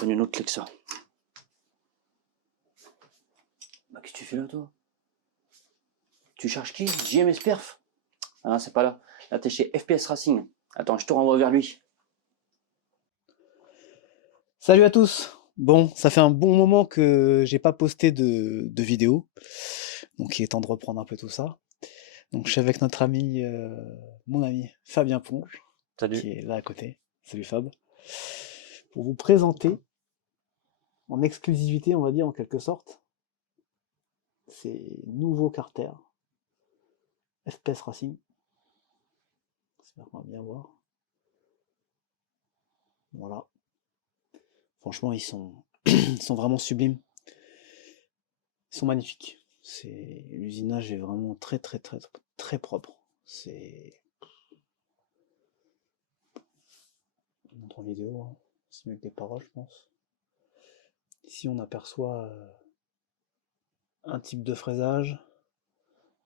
prenais une autre clé que ça. Bah, qu'est-ce que tu fais là, toi? Tu cherches qui? JMS Perf? Ah, c'est pas là. Là, t'es chez FPS Racing. Attends, je te renvoie vers lui. Salut à tous! Bon, ça fait un bon moment que j'ai pas posté de vidéo, donc il est temps de reprendre un peu tout ça. Donc je suis avec notre ami, mon ami Fabien Ponge, Salut. qui est là à côté. Salut Fab. Pour vous présenter, en exclusivité, on va dire en quelque sorte, ces nouveaux carters FPS Racing. J'espère qu'on va bien voir. Voilà. Franchement, ils sont vraiment sublimes. Ils sont magnifiques. L'usinage est vraiment très propre. C'est On montre en vidéo, hein. C'est mieux que des paroles, je pense. Ici, on aperçoit un type de fraisage,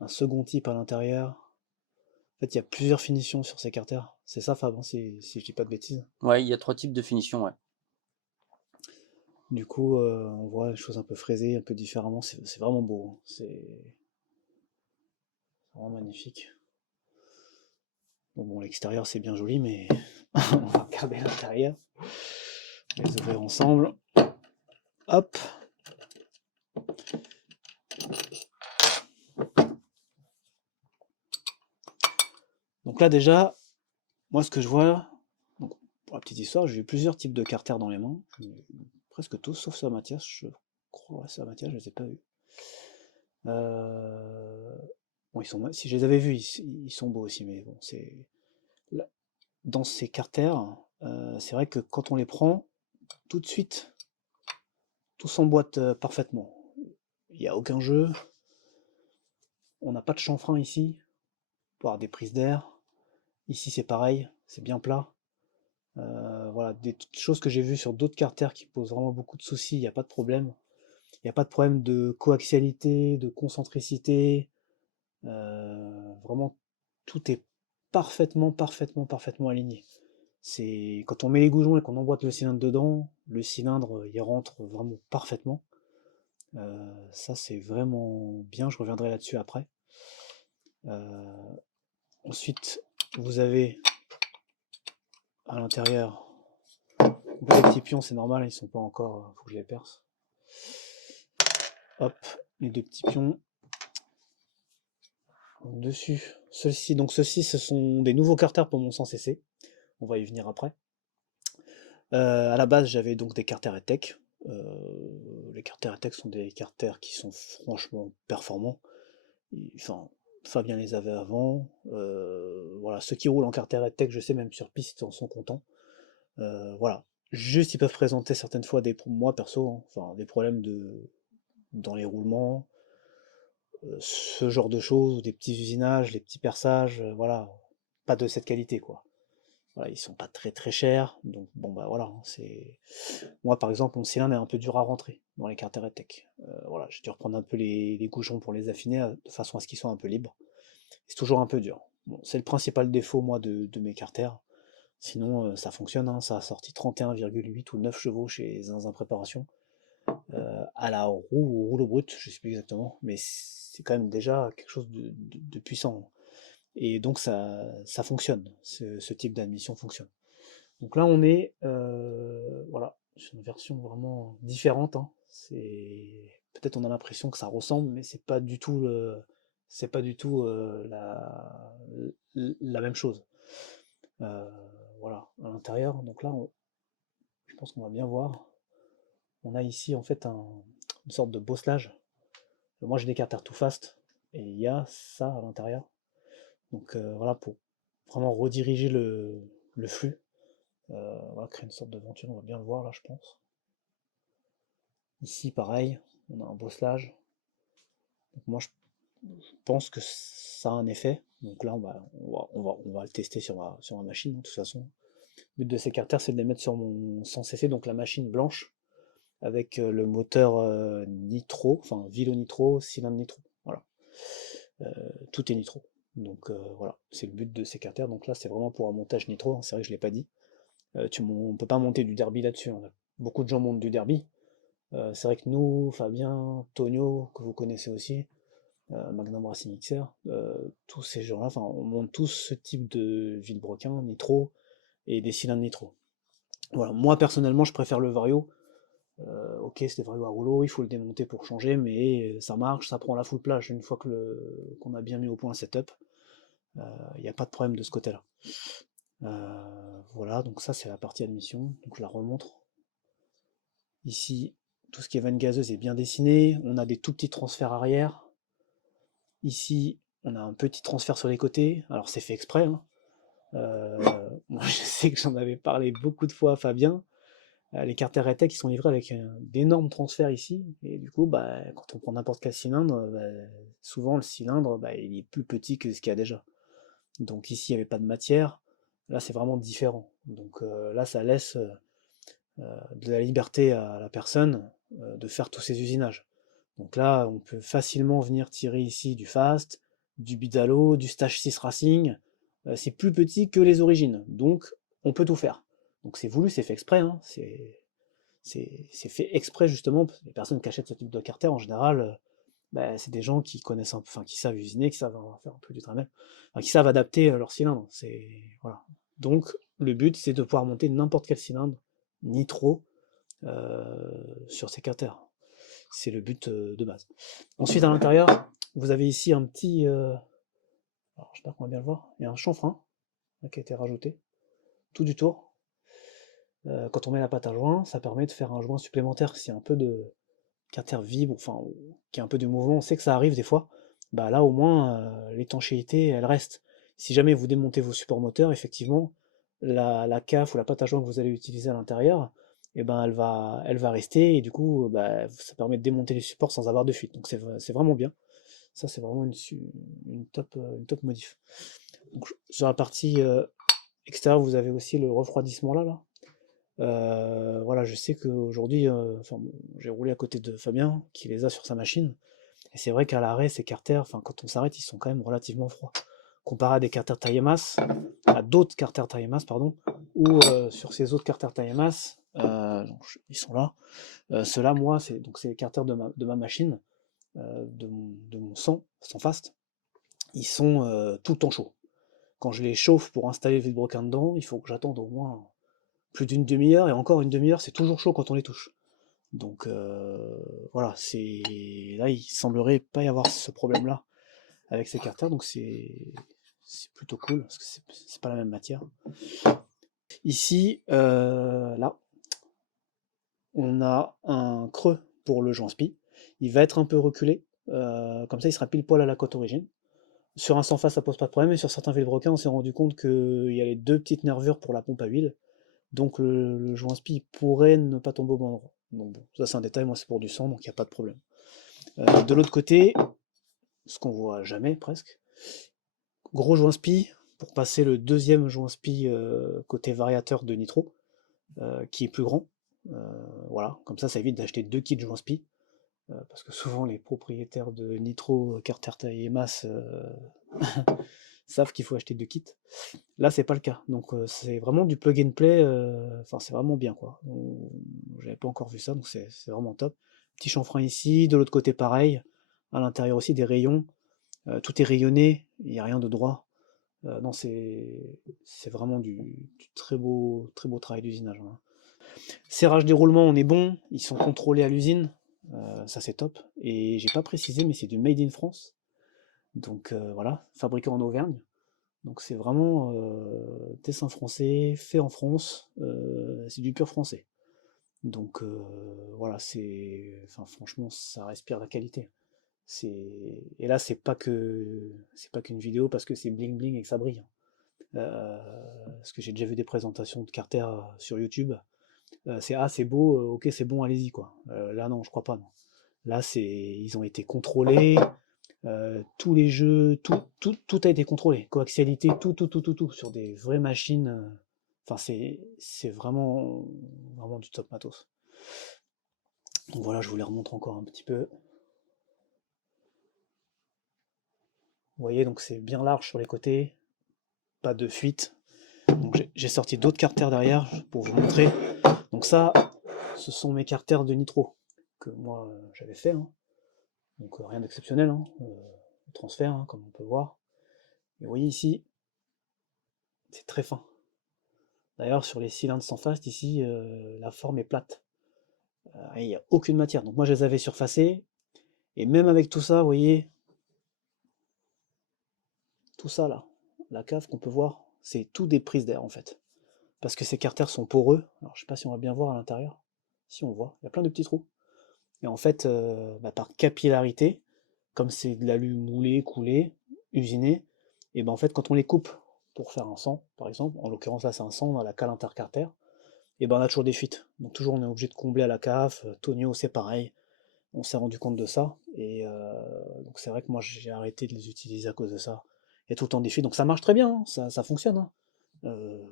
un second type à l'intérieur. En fait, il y a plusieurs finitions sur ces carters. C'est ça, Fab, hein, si je dis pas de bêtises. Ouais, il y a 3 types de finition, ouais. Du coup, on voit les choses un peu fraisées, un peu différemment. C'est vraiment beau, hein. C'est vraiment magnifique. Bon, l'extérieur, c'est bien joli, mais on va regarder l'intérieur. On va les ouvrir ensemble. Hop. Donc là, déjà, moi, ce que je vois, donc, pour la petite histoire, j'ai eu plusieurs types de carters dans les mains. Presque tous, sauf ça Mathias, je crois. Ouais, ça Mathias, je les ai pas vus. Bon, si je les avais vus, ils sont beaux aussi, mais bon, dans ces carters, c'est vrai que quand on les prend, tout de suite, tout s'emboîte parfaitement. Il n'y a aucun jeu, on n'a pas de chanfrein ici, pour avoir des prises d'air. Ici, c'est pareil, c'est bien plat. Voilà, des choses que j'ai vues sur d'autres carters qui posent vraiment beaucoup de soucis, il n'y a pas de problème. Il n'y a pas de problème de coaxialité, de concentricité. Vraiment, tout est parfaitement aligné. C'est quand on met les goujons et qu'on emboîte le cylindre dedans, le cylindre il rentre vraiment parfaitement. Ça c'est vraiment bien, je reviendrai là-dessus après. Ensuite, vous avez à l'intérieur les petits pions, c'est normal, ils sont pas encore, faut que je les perce. Hop, les deux petits pions. Dessus, ceux-ci, ce sont des nouveaux carters pour mon 100cc. On va y venir après. À la base, j'avais donc des carters ETEC. Les carters ETEC sont des carters qui sont franchement performants. Enfin, Fabien les avait avant. Voilà, ceux qui roulent en carter ETEC, je sais même sur piste, en sont contents. Voilà. Juste, ils peuvent présenter certaines fois moi perso, hein, enfin, des problèmes dans les roulements, ce genre de choses, ou des petits usinages, les petits perçages, voilà, pas de cette qualité, quoi. Voilà, ils sont pas très chers, donc bon bah voilà, hein, c'est. Moi par exemple, mon cylindre est un peu dur à rentrer dans les carters ETEC. Voilà, j'ai dû reprendre un peu les goujons pour les affiner de façon à ce qu'ils soient un peu libres. C'est toujours un peu dur. Bon, c'est le principal défaut moi de mes carters. Sinon ça fonctionne, hein, ça a sorti 31,8 ou 9 chevaux chez Zinzin Préparation. À la roue ou rouleau brut, je sais plus exactement, mais c'est quand même déjà quelque chose de puissant. Et donc ça fonctionne, ce type d'admission fonctionne. Donc là on est voilà, c'est une version vraiment différente, hein. Peut-être on a l'impression que ça ressemble, mais c'est pas du tout la même chose. Euh, voilà, à l'intérieur, donc là je pense qu'on va bien voir. On a ici en fait une sorte de bosselage. Moi j'ai des carters Too Fast et il y a ça à l'intérieur. Donc voilà, pour vraiment rediriger le flux. On va créer une sorte de venture, on va bien le voir là je pense. Ici pareil, on a un bosselage. Donc moi je pense que ça a un effet. Donc là on va le tester sur ma machine, hein, de toute façon. Le but de ces carters c'est de les mettre sur mon 100cc, donc la machine blanche, avec le moteur nitro, enfin Vilo nitro, cylindre nitro. Voilà. Tout est nitro. Donc voilà, c'est le but de ces carters. Donc là c'est vraiment pour un montage nitro, hein, c'est vrai que je ne l'ai pas dit. On ne peut pas monter du derby là-dessus, on a beaucoup de gens montent du derby. C'est vrai que nous, Fabien, Tonio, que vous connaissez aussi, Magnum Racing XR, tous ces gens-là, enfin, on monte tous ce type de vilebrequin, nitro, et des cylindres nitro. Voilà, moi personnellement, je préfère le Vario. Ok, c'est des Vario à rouleau, il faut le démonter pour changer, mais ça marche, ça prend la full plage une fois qu'on a bien mis au point le setup. Il n'y a pas de problème de ce côté-là. Voilà, donc ça c'est la partie admission, donc je la remontre. Ici, tout ce qui est vanne gazeuse est bien dessiné, on a des tout petits transferts arrière. Ici, on a un petit transfert sur les côtés, alors c'est fait exprès, hein. Moi, je sais que j'en avais parlé beaucoup de fois à Fabien. Les carters RTEC qui sont livrés avec d'énormes transferts ici, et du coup, bah, quand on prend n'importe quel cylindre, bah, souvent le cylindre, bah, il est plus petit que ce qu'il y a déjà. Donc ici, il n'y avait pas de matière. Là, c'est vraiment différent. Donc là, ça laisse de la liberté à la personne de faire tous ces usinages. Donc là, on peut facilement venir tirer ici du Fast, du Bidalo, du Stage 6 Racing. C'est plus petit que les origines, donc on peut tout faire. Donc c'est voulu, c'est fait exprès, hein. C'est fait exprès justement, parce que les personnes qui achètent ce type de carter, en général, bah, c'est des gens qui connaissent, enfin qui savent usiner, qui savent faire un peu du tramel, enfin, qui savent adapter leur cylindre. Voilà. Donc le but, c'est de pouvoir monter n'importe quel cylindre, nitro, sur ces carters. C'est le but de base. Ensuite, à l'intérieur, vous avez ici un petit, alors, je sais pas qu'on va bien le voir, il y a un chanfrein qui a été rajouté tout du tour. Quand on met la pâte à joint, ça permet de faire un joint supplémentaire. Si un peu de carter vibre, enfin, qu'il y a un peu de mouvement, on sait que ça arrive des fois. Bah là, au moins, l'étanchéité, elle reste. Si jamais vous démontez vos supports moteurs, effectivement, la CAF ou la pâte à joint que vous allez utiliser à l'intérieur, eh ben, elle va rester, et du coup, bah, ça permet de démonter les supports sans avoir de fuite. Donc c'est vraiment bien. Ça, c'est vraiment une top modif. Donc, sur la partie extérieure, vous avez aussi le refroidissement là. Voilà, je sais qu'aujourd'hui, enfin, bon, j'ai roulé à côté de Fabien, qui les a sur sa machine, et c'est vrai qu'à l'arrêt, ces carters, enfin, quand on s'arrête, ils sont quand même relativement froids. Comparé à des carters taille masse, à d'autres carters taille masse, pardon, ou sur ces autres carters taille masse, ils sont là. Ceux-là, moi, c'est les carters de ma machine, de mon 100 fast, ils sont tout le temps chauds. Quand je les chauffe pour installer le vilebrequin dedans, il faut que j'attende au moins plus d'une demi-heure, et encore une demi-heure, c'est toujours chaud quand on les touche. Donc voilà, là il semblerait pas y avoir ce problème-là avec ces carters, donc c'est plutôt cool parce que c'est pas la même matière. Ici, là, on a un creux pour le joint spi. Il va être un peu reculé, comme ça il sera pile poil à la cote origine. Sur un sans face, ça pose pas de problème, et sur certains vilebrequins, on s'est rendu compte qu'il y a les deux petites nervures pour la pompe à huile, donc le joint spi pourrait ne pas tomber au bon endroit. Donc bon, ça c'est un détail, moi c'est pour du sang, donc il n'y a pas de problème. De l'autre côté, ce qu'on voit jamais presque, gros joint spi pour passer le deuxième joint spi côté variateur de nitro, qui est plus grand. Voilà, comme ça évite d'acheter deux kits de joint spi, parce que souvent les propriétaires de nitro, carter taille et masse savent qu'il faut acheter deux kits. Là, c'est pas le cas. Donc, c'est vraiment du plug and play. Enfin, c'est vraiment bien, quoi. J'avais pas encore vu ça, donc c'est vraiment top. Petit chanfrein ici, de l'autre côté, pareil. À l'intérieur aussi, des rayons. Tout est rayonné, il n'y a rien de droit. Non, c'est vraiment du très beau travail d'usinage, hein. Serrage déroulement, on est bon. Ils sont contrôlés à l'usine. Ça, c'est top. Et j'ai pas précisé, mais c'est du Made in France. Donc, voilà, fabriqué en Auvergne. Donc c'est vraiment dessin français, fait en France, c'est du pur français. Donc voilà, enfin, franchement, ça respire la qualité. Et là, c'est pas qu'une vidéo parce que c'est bling bling et que ça brille. Parce que j'ai déjà vu des présentations de Carter sur YouTube. C'est beau, ok, c'est bon, allez-y quoi. Là non, je crois pas, non. Là, ils ont été contrôlés, tous les jeux, tout a été contrôlé. Coaxialité, tout, sur des vraies machines. Enfin, c'est vraiment du top matos. Donc voilà, je vous les remontre encore un petit peu. Vous voyez, donc c'est bien large sur les côtés, pas de fuite. Donc j'ai sorti d'autres carters derrière pour vous montrer. Donc ça, ce sont mes carters de nitro que moi j'avais fait, hein. Donc rien d'exceptionnel, hein. Transfert, hein, comme on peut voir. Et vous voyez ici, c'est très fin. D'ailleurs, sur les cylindres sans face, ici, la forme est plate. Il n'y a aucune matière. Donc moi, je les avais surfacés. Et même avec tout ça, vous voyez, tout ça là, la cave qu'on peut voir, c'est tout des prises d'air en fait. Parce que ces carters sont poreux. Alors je sais pas si on va bien voir à l'intérieur. Si on voit, il y a plein de petits trous. Et en fait, par capillarité, comme c'est de l'alu moulé, coulé, usiné, et ben en fait quand on les coupe pour faire un sang, par exemple, en l'occurrence là c'est un sang dans la cale intercartère, et ben on a toujours des fuites. Donc toujours on est obligé de combler à la cave, Tonio c'est pareil, on s'est rendu compte de ça, et donc c'est vrai que moi j'ai arrêté de les utiliser à cause de ça. Il y a tout le temps des fuites, donc ça marche très bien, hein, ça fonctionne, hein. Euh,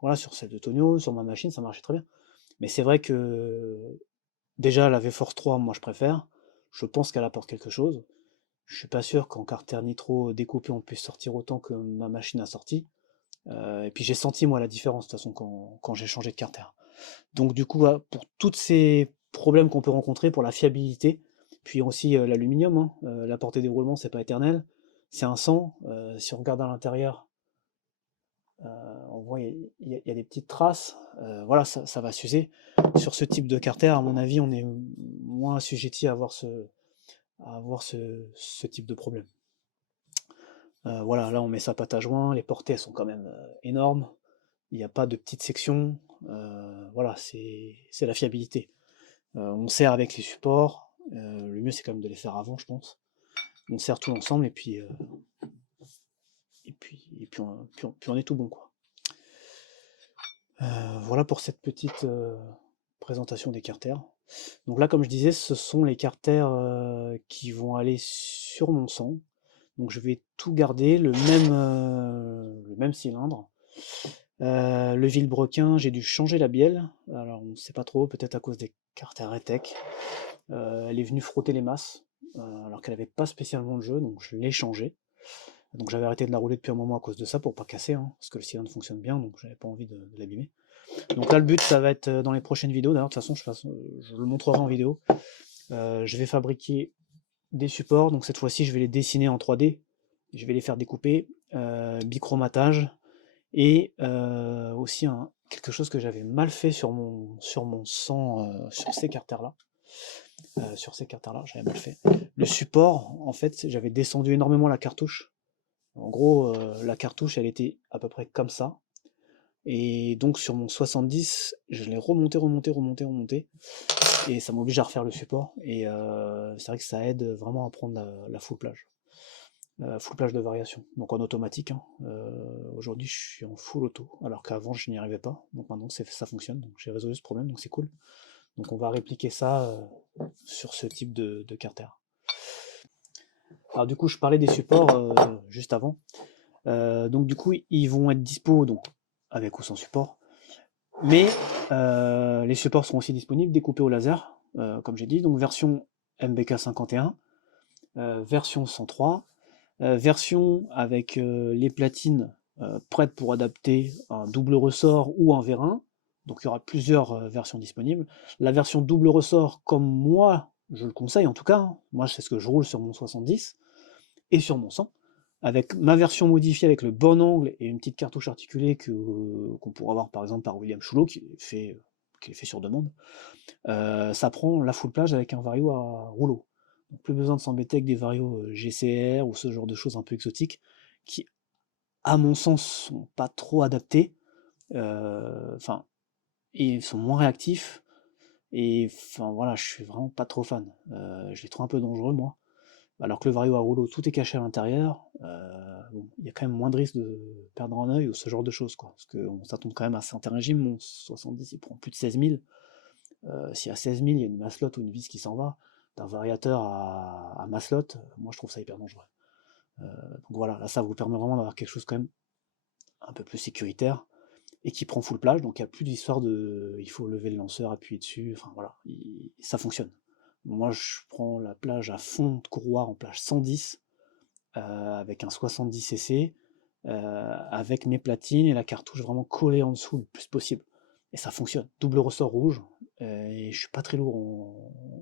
voilà, sur celle de Tonio, sur ma machine, ça marchait très bien. Mais c'est vrai que déjà la V-Force 3, moi je préfère. Je pense qu'elle apporte quelque chose. Je suis pas sûr qu'en carter nitro découpé on puisse sortir autant que ma machine a sorti. Et puis j'ai senti moi la différence de toute façon quand j'ai changé de carter. Donc du coup, pour tous ces problèmes qu'on peut rencontrer, pour la fiabilité, puis aussi l'aluminium, hein, la portée des roulements c'est pas éternel, c'est un 100. Si on regarde à l'intérieur, on voit il y a des petites traces, voilà, ça va s'user. Sur ce type de carter, à mon avis, on est moins assujetti à avoir ce type de problème. Voilà, là on met sa pâte à joint, les portées elles sont quand même énormes, il n'y a pas de petites sections, voilà, c'est la fiabilité. On serre avec les supports, le mieux c'est quand même de les faire avant, je pense. On serre tout ensemble et puis on est tout bon, quoi. Voilà pour cette petite présentation des carters. Donc là, comme je disais, ce sont les carters qui vont aller sur mon sang. Donc je vais tout garder, le même cylindre. Le vilebrequin, j'ai dû changer la bielle. Alors on ne sait pas trop, peut-être à cause des carters Retech. Elle est venue frotter les masses, alors qu'elle n'avait pas spécialement de jeu, donc je l'ai changé. Donc j'avais arrêté de la rouler depuis un moment à cause de ça, pour pas casser, hein, parce que le cylindre fonctionne bien, donc j'avais pas envie de l'abîmer. Donc là, le but, ça va être dans les prochaines vidéos. D'ailleurs, de toute façon, je le montrerai en vidéo. Je vais fabriquer des supports. Donc cette fois-ci, je vais les dessiner en 3D. Je vais les faire découper, bichromatage, et aussi quelque chose que j'avais mal fait sur mon sang, sur ces carters-là. J'avais mal fait. Le support, en fait, j'avais descendu énormément la cartouche. En gros, la cartouche, elle était à peu près comme ça. Et donc sur mon 70, je l'ai remonté, et ça m'oblige à refaire le support. Et c'est vrai que ça aide vraiment à prendre la full plage. Full plage de variation, donc en automatique, hein. Aujourd'hui je suis en full auto, alors qu'avant je n'y arrivais pas, donc maintenant ça fonctionne, donc j'ai résolu ce problème, donc c'est cool. Donc on va répliquer ça sur ce type de carter. Alors du coup je parlais des supports juste avant. Donc du coup ils vont être dispo donc avec ou sans support, mais les supports seront aussi disponibles découpés au laser, comme j'ai dit, donc version MBK 51, version 103, version avec les platines prêtes pour adapter un double ressort ou un vérin. Donc il y aura plusieurs versions disponibles. La version double ressort, comme moi je le conseille en tout cas, hein, moi c'est ce que je roule sur mon 70 et sur mon 100, avec ma version modifiée avec le bon angle et une petite cartouche articulée qu'on pourra avoir par exemple par William Chulot, qui est fait sur demande. Ça prend la full plage avec un vario à rouleau. Donc plus besoin de s'embêter avec des varios GCR ou ce genre de choses un peu exotiques qui, à mon sens, sont pas trop adaptés. Enfin, ils sont moins réactifs. Et enfin voilà, je suis vraiment pas trop fan. Je les trouve un peu dangereux, moi. Alors que le vario à rouleau, tout est caché à l'intérieur. Bon, il y a quand même moins de risque de perdre un œil ou ce genre de choses, quoi. Parce qu'on s'attend quand même à un certain régime. Mon 70, il prend plus de 16 000. Si à 16 000, il y a une maslotte ou une vis qui s'en va, d'un variateur à maslotte, moi je trouve ça hyper dangereux. Donc voilà, là ça vous permet vraiment d'avoir quelque chose quand même un peu plus sécuritaire et qui prend full plage, donc il n'y a plus d'histoire de il faut lever le lanceur, appuyer dessus, enfin voilà, ça fonctionne. Moi je prends la plage à fond de courroie en plage 110 avec un 70 cc, avec mes platines et la cartouche vraiment collée en dessous le plus possible. Et ça fonctionne. Double ressort rouge, et je suis pas très lourd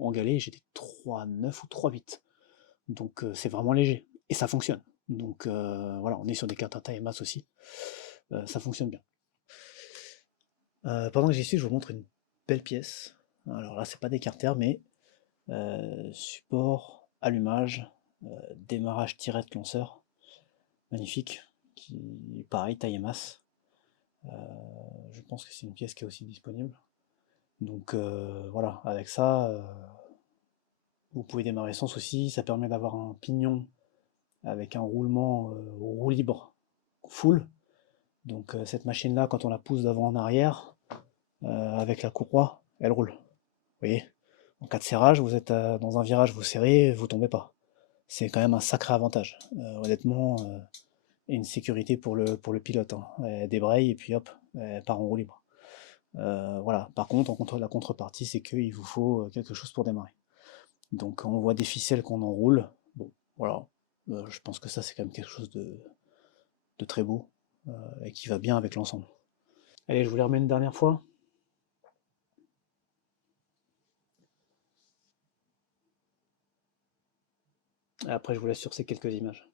en galet, j'ai des 3,9 ou 3,8. Donc c'est vraiment léger. Et ça fonctionne. Donc voilà, on est sur des cartes à taille masse aussi. Ça fonctionne bien. Pendant que j'y suis, je vous montre une belle pièce. Alors là, c'est pas des carters, mais support, allumage, démarrage tirette lanceur. Magnifique. Qui, pareil, taille et masse. Je pense que c'est une pièce qui est aussi disponible. Donc voilà, avec ça, vous pouvez démarrer sans souci. Ça permet d'avoir un pignon avec un roulement roue libre full. Donc cette machine-là, quand on la pousse d'avant en arrière, avec la courroie, elle roule. Vous voyez? En cas de serrage, vous êtes dans un virage, vous serrez, vous tombez pas. C'est quand même un sacré avantage. Honnêtement, et une sécurité pour le pilote. Hein. Elle débraye et puis hop, elle part en roue libre. Voilà. Par contre, la contrepartie, c'est qu'il vous faut quelque chose pour démarrer. Donc on voit des ficelles qu'on enroule. Bon, voilà. Je pense que ça, c'est quand même quelque chose de très beau et qui va bien avec l'ensemble. Allez, je vous les remets une dernière fois. Et après, je vous laisse sur ces quelques images.